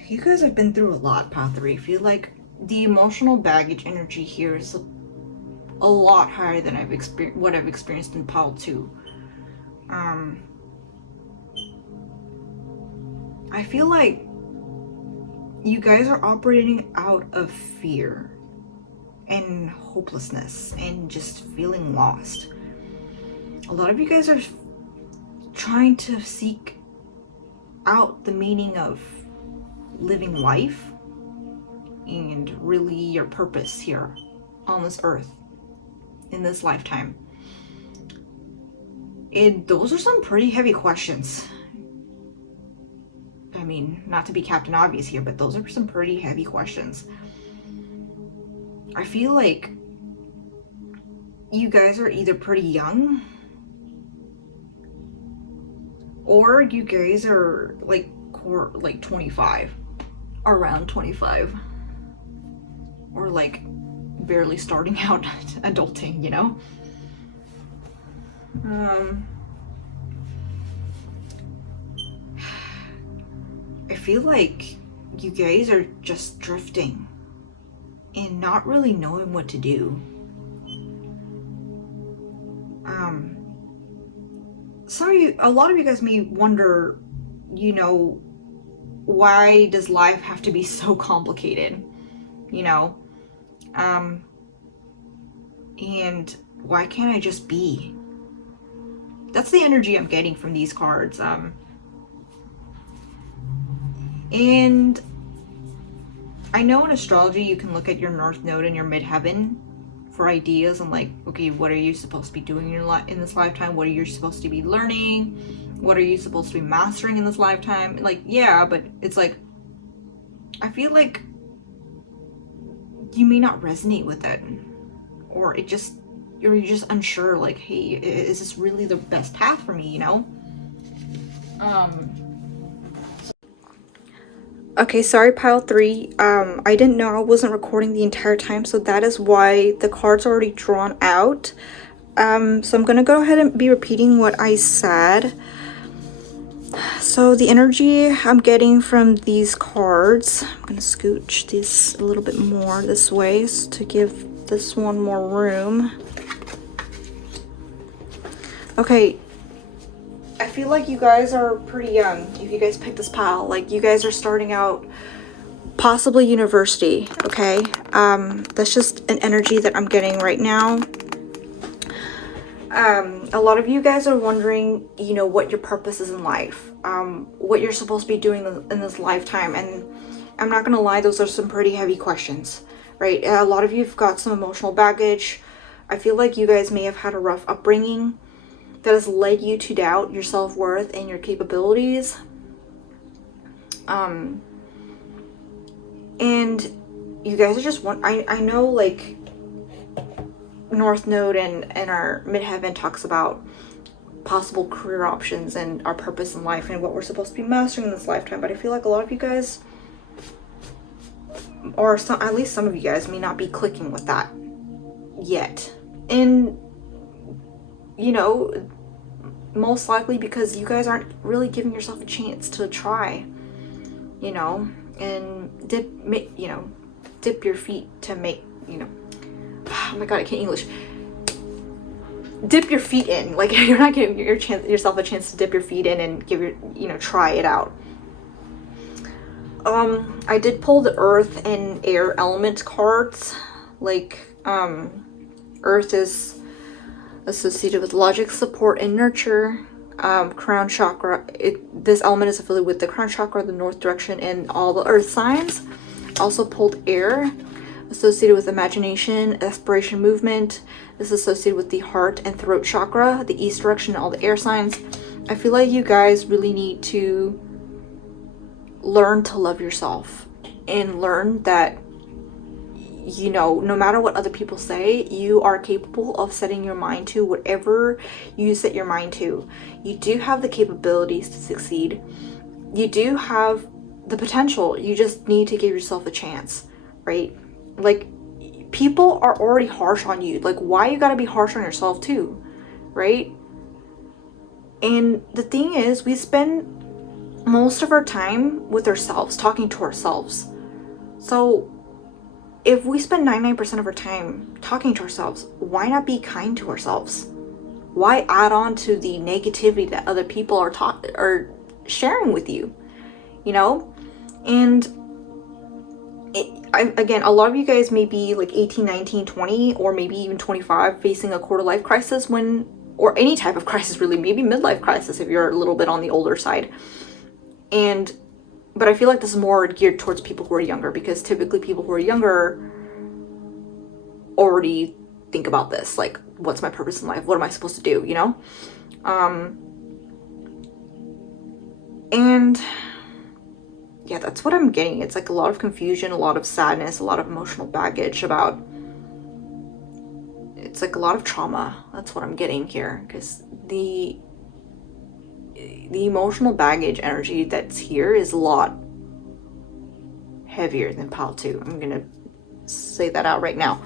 you guys have been through a lot, Path 3. I feel like the emotional baggage energy here is a lot higher than I've experienced in Pile 2. I feel like you guys are operating out of fear and hopelessness and just feeling lost. A lot of you guys are trying to seek out the meaning of living life and really your purpose here on this earth in this lifetime. And those are some pretty heavy questions. I mean, not to be Captain Obvious here, but those are some pretty heavy questions. I feel like you guys are either pretty young or you guys are like 25, around 25, or like barely starting out adulting, you know? I feel like you guys are just drifting and not really knowing what to do. A lot of you guys may wonder, you know, why does life have to be so complicated? You know? And why can't I just be? That's the energy I'm getting from these cards. And I know in astrology you can look at your North Node and your midheaven for ideas on like, okay, what are you supposed to be doing in this lifetime? What are you supposed to be learning? What are you supposed to be mastering in this lifetime? Like, yeah, but it's like, I feel like you may not resonate with it, or you're just unsure, like, hey, is this really the best path for me, you know? Okay, sorry, Pile 3. I didn't know I wasn't recording the entire time, so that is why the cards are already drawn out. So I'm gonna go ahead and be repeating what I said. So the energy I'm getting from these cards, I'm gonna scooch this a little bit more this way to give this one more room. Okay, I feel like you guys are pretty young if you guys picked this pile. Like, you guys are starting out possibly university, okay? That's just an energy that I'm getting right now. A lot of you guys are wondering, you know, what your purpose is in life, what you're supposed to be doing in this lifetime. And I'm not gonna lie, those are some pretty heavy questions, right? A lot of you've got some emotional baggage. I feel like you guys may have had a rough upbringing that has led you to doubt your self-worth and your capabilities. And you guys are just I know, like, North Node and our midheaven talks about possible career options and our purpose in life and what we're supposed to be mastering in this lifetime, but I feel like a lot of you guys, or some, at least some of you guys, may not be clicking with that yet. And, you know, most likely because you guys aren't really giving yourself a chance to try, you know, and dip your feet to make, you know, oh my god, I can't English. Dip your feet in. Like, you're not giving yourself a chance to dip your feet in and give try it out. I did pull the earth and air element cards. Like, earth is associated with logic, support, and nurture. Crown chakra. This element is affiliated with the crown chakra, the north direction, and all the earth signs. Also pulled air, associated with imagination, aspiration, movement. This is associated with the heart and throat chakra, the east direction, and all the air signs. I feel like you guys really need to learn to love yourself and learn that, you know, no matter what other people say, you are capable of setting your mind to whatever you set your mind to. You do have the capabilities to succeed. You do have the potential. You just need to give yourself a chance, right? Like, people are already harsh on you. Like, why you gotta be harsh on yourself too, right? And the thing is, we spend most of our time with ourselves, talking to ourselves. So if we spend 99% of our time talking to ourselves, why not be kind to ourselves? Why add on to the negativity that other people are sharing with you, you know? And again, a lot of you guys may be like 18, 19, 20, or maybe even 25, facing a quarter life crisis or any type of crisis really, maybe midlife crisis if you're a little bit on the older side. But I feel like this is more geared towards people who are younger, because typically people who are younger already think about this, like, what's my purpose in life? What am I supposed to do, you know? And yeah, that's what I'm getting. It's like a lot of confusion, a lot of sadness, a lot of emotional baggage about, it's like a lot of trauma. That's what I'm getting here, because the emotional baggage energy that's here is a lot heavier than pile 2. I'm gonna say that out right now.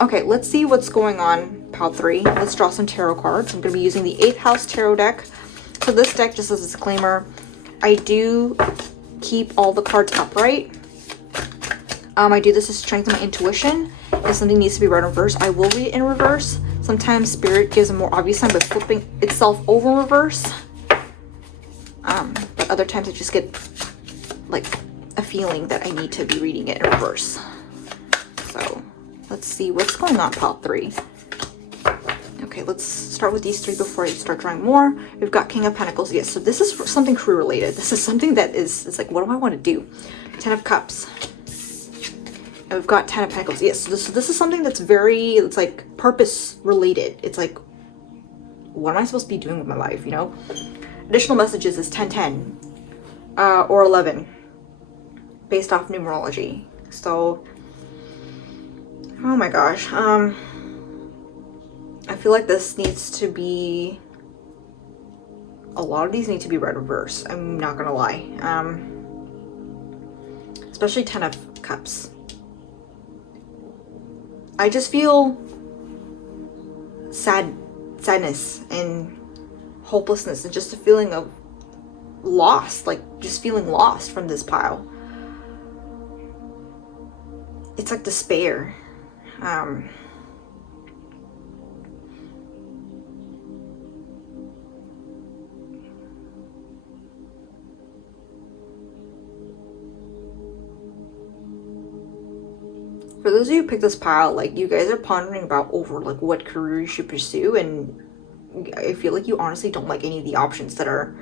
Okay, let's see what's going on pile 3. Let's draw some tarot cards. I'm gonna be using the 8th house tarot deck. So this deck, just as a disclaimer, I do keep all the cards upright. I do this to strengthen my intuition. If something needs to be read in reverse, I will read it in reverse. Sometimes spirit gives a more obvious sign by flipping itself over in reverse. But other times I just get like a feeling that I need to be reading it in reverse. So let's see what's going on, pile 3. Okay, let's start with these 3 before I start drawing more. We've got King of Pentacles. Yes, so this is something career related. This is something that it's like, what do I want to do? 10 of Cups. And we've got 10 of Pentacles. Yes, so this is something that's it's like purpose related. It's like, what am I supposed to be doing with my life, you know? Additional messages is 1010 or 11 based off numerology. So, oh my gosh. I feel like this needs to be, a lot of these need to be read reverse. I'm not gonna lie. Especially 10 of Cups. I just feel sadness and hopelessness, and just a feeling of lost, like just feeling lost from this pile. It's like despair. For those of you who picked this pile, like, you guys are pondering about over like what career you should pursue, and I feel like you honestly don't like any of the options that are.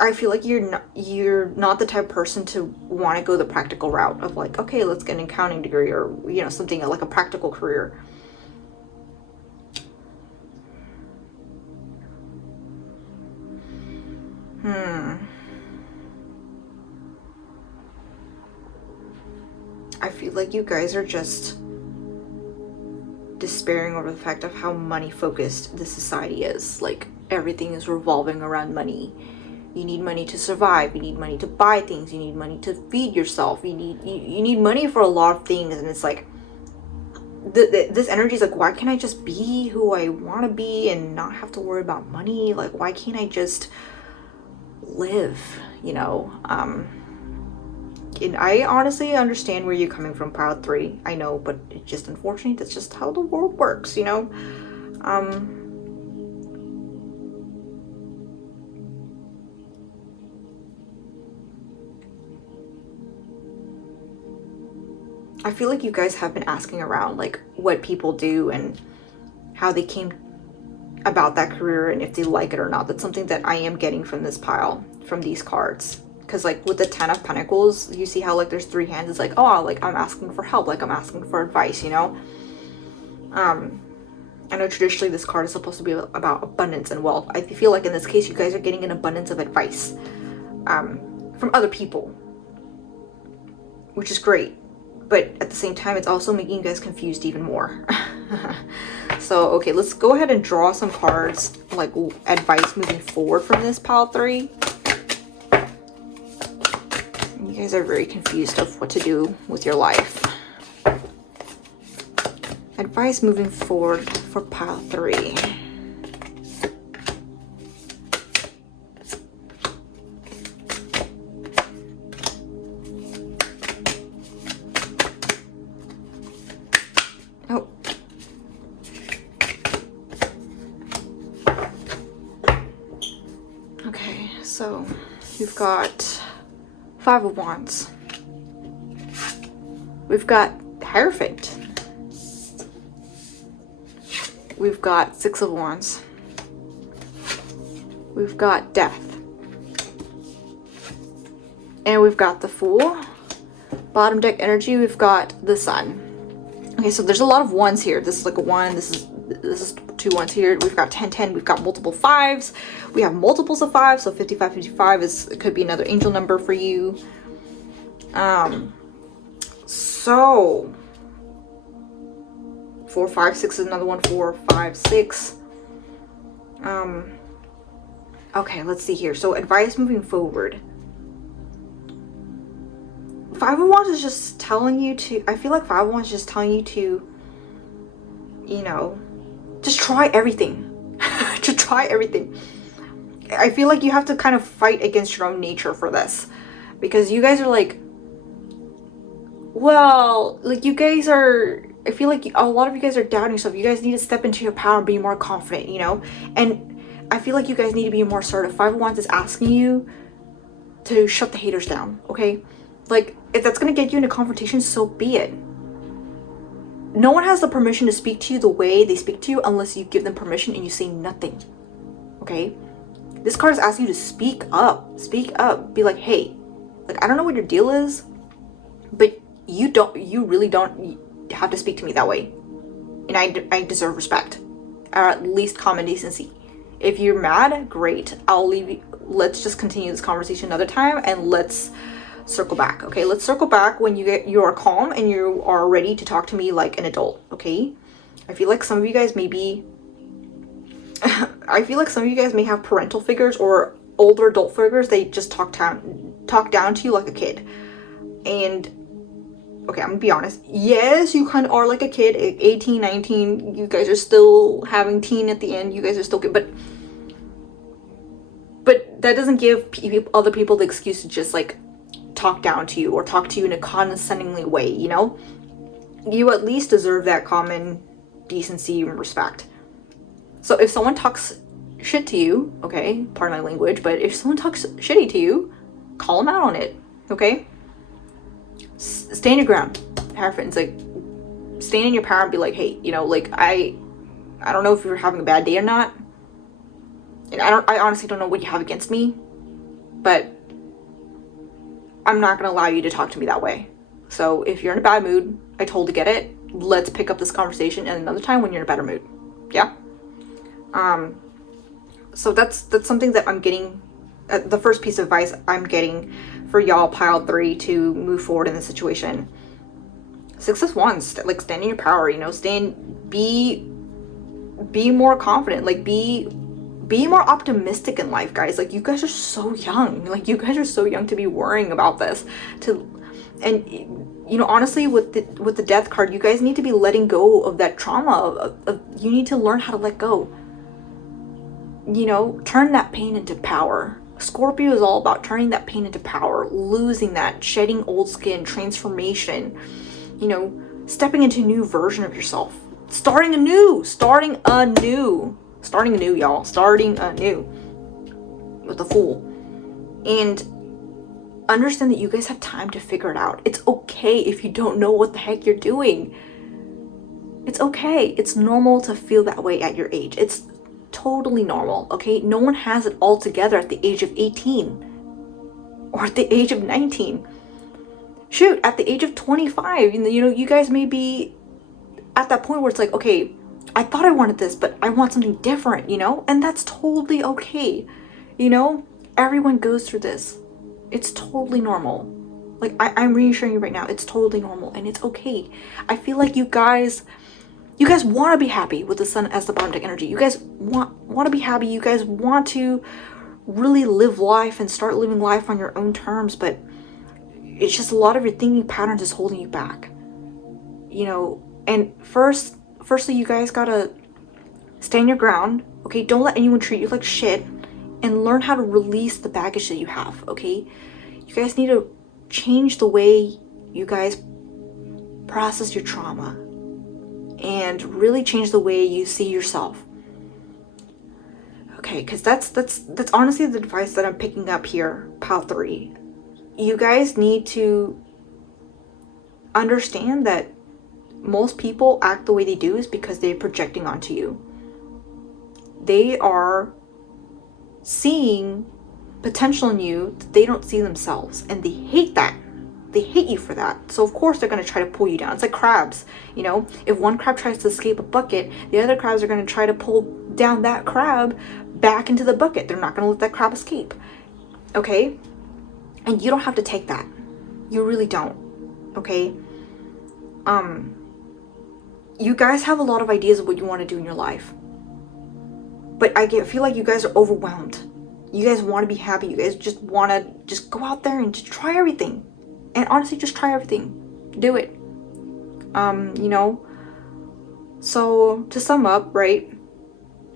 I feel like you're not the type of person to want to go the practical route of like, okay, let's get an accounting degree, or something like a practical career. I feel like you guys are just despairing over the fact of how money focused the society is. Like, everything is revolving around money. You need money to survive. You need money to buy things. You need money to feed yourself. You need money for a lot of things. And it's like, this energy is like, why can't I just be who I want to be and not have to worry about money? Like, why can't I just live, And I honestly understand where you're coming from, pile 3. I know, but it's just unfortunate. That's just how the world works, I feel like you guys have been asking around, like, what people do and how they came about that career and if they like it or not. That's something that I am getting from this pile, from these cards. Because, like, with the 10 of Pentacles, you see how, like, there's 3 hands. It's like, oh, like, I'm asking for help. Like, I'm asking for advice, I know traditionally this card is supposed to be about abundance and wealth. I feel like in this case, you guys are getting an abundance of advice from other people, which is great. But at the same time, it's also making you guys confused even more. So, okay, let's go ahead and draw some cards, like, advice moving forward from this pile 3. You guys are very confused of what to do with your life. Advice moving forward for pile 3. Oh. Okay, so we've got 5 of Wands. We've got Hierophant. We've got 6 of Wands. We've got Death. And we've got the Fool. Bottom deck energy, we've got the Sun. Okay, so there's a lot of ones here. This is like a 1. This is 2 ones here. We've got 10, 10. We've got multiple 5s. We have multiples of 5, so 55, 55 could be another angel number for you. So 4, 5, 6 is another one. 4, 5, 6. Okay, let's see here. So advice moving forward. 5 of Wands is just telling you to, I feel like 5 of Wands is just telling you to, just try everything. To try everything. I feel like you have to kind of fight against your own nature for this. Because you guys are like, well, like, you guys are, I feel like a lot of you guys are doubting yourself. You guys need to step into your power and be more confident, And I feel like you guys need to be more assertive. 5 of Wands is asking you to shut the haters down, okay? Like, if that's going to get you into confrontation, so be it. No one has the permission to speak to you the way they speak to you unless you give them permission and you say nothing, okay? This card is asking you to speak up. Speak up. Be like, hey, like, I don't know what your deal is, but you really don't have to speak to me that way. And I deserve respect, or at least common decency. If you're mad, great. I'll leave you. Let's just continue this conversation another time, and let's circle back. Okay, let's circle back when you are calm and you are ready to talk to me like an adult. Okay, I feel like some of you guys may be I feel like some of you guys may have parental figures or older adult figures. They just talk down to you like a kid, and okay, I'm gonna be honest. Yes, you kind of are like a kid, 18, 19. You guys are still having teen at the end. You guys are still good, but that doesn't give other people the excuse to just like talk down to you or talk to you in a condescendingly way, you know? You at least deserve that common decency and respect. So if someone talks shit to you, okay, pardon my language, but if someone talks shitty to you, call them out on it, okay? Stand your ground. It's like, stand in your power and be like, hey, you know, like, I don't know if you're having a bad day or not. And I honestly don't know what you have against me, but I'm not going to allow you to talk to me that way. So if you're in a bad mood, I totally get it. Let's pick up this conversation at another time when you're in a better mood. Yeah. So that's something that I'm getting, the first piece of advice I'm getting for y'all pile 3 to move forward in this situation. Success 1, like, stand in your power, you know, be more confident, like, be more optimistic in life, guys. Like, you guys are so young. Like, you guys are so young to be worrying about this. And you know, honestly, with the death card, you guys need to be letting go of that trauma. You need to learn how to let go. You know, turn that pain into power. Scorpio is all about turning that pain into power, losing that, shedding old skin, transformation. You know, stepping into a new version of yourself, starting anew, y'all, starting anew with the Fool. And understand that you guys have time to figure it out. It's okay if you don't know what the heck you're doing. It's okay. It's normal to feel that way at your age. It's totally normal, okay? No one has it all together at the age of 18 or at the age of 19. Shoot, at the age of 25, you know, you guys may be at that point where it's like, okay, I thought I wanted this, but I want something different, you know? And that's totally okay. You know, everyone goes through this. It's totally normal. Like, I'm reassuring you right now, it's totally normal and it's okay. I feel like you guys want to be happy with the Sun as the bottom deck energy. You guys want to be happy. You guys want to really live life and start living life on your own terms, but it's just a lot of your thinking patterns is holding you back. You know, and firstly, you guys gotta stand your ground, okay? Don't let anyone treat you like shit, and learn how to release the baggage that you have, okay? You guys need to change the way you guys process your trauma and really change the way you see yourself. Okay, because that's honestly the advice that I'm picking up here, pile 3. You guys need to understand that most people act the way they do is because they're projecting onto you. They are seeing potential in you that they don't see themselves, and they hate that. They hate you for that. So of course they're going to try to pull you down. It's like crabs, you know, if one crab tries to escape a bucket, the other crabs are going to try to pull down that crab back into the bucket. They're not going to let that crab escape. Okay? And you don't have to take that. You really don't. Okay? You guys have a lot of ideas of what you want to do in your life. But I feel like you guys are overwhelmed. You guys want to be happy. You guys just want to just go out there and just try everything. And honestly, just try everything. Do it. You know. So to sum up, right?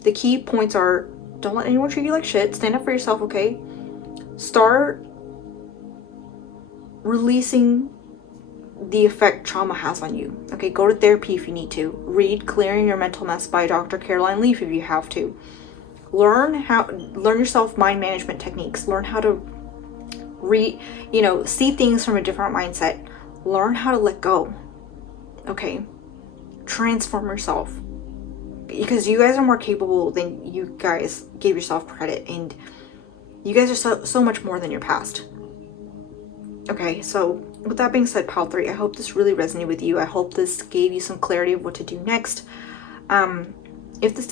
The key points are: don't let anyone treat you like shit. Stand up for yourself, okay? Start releasing the effect trauma has on you. Okay, go to therapy if you need to. Read Clearing Your Mental Mess by Dr. Caroline Leaf if you have to. Learn yourself mind management techniques. Learn how to see things from a different mindset. Learn how to let go. Okay? Transform yourself. Because you guys are more capable than you guys gave yourself credit, and you guys are so much more than your past. Okay, so with that being said, pile 3, I hope this really resonated with you. I hope this gave you some clarity of what to do next. If this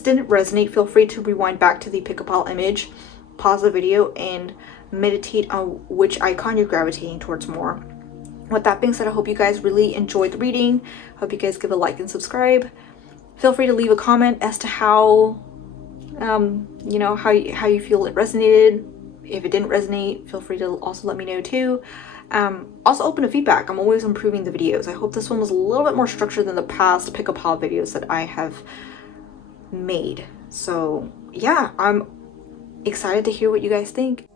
didn't resonate, feel free to rewind back to the pick a pile image, pause the video, and meditate on which icon you're gravitating towards more. With that being said, I hope you guys really enjoyed the reading. Hope you guys give a like and subscribe. Feel free to leave a comment as to how you feel it resonated. If it didn't resonate, feel free to also let me know too. Also open to feedback. I'm always improving the videos. I hope this one was a little bit more structured than the past pick a pop videos that I have made. So yeah, I'm excited to hear what you guys think.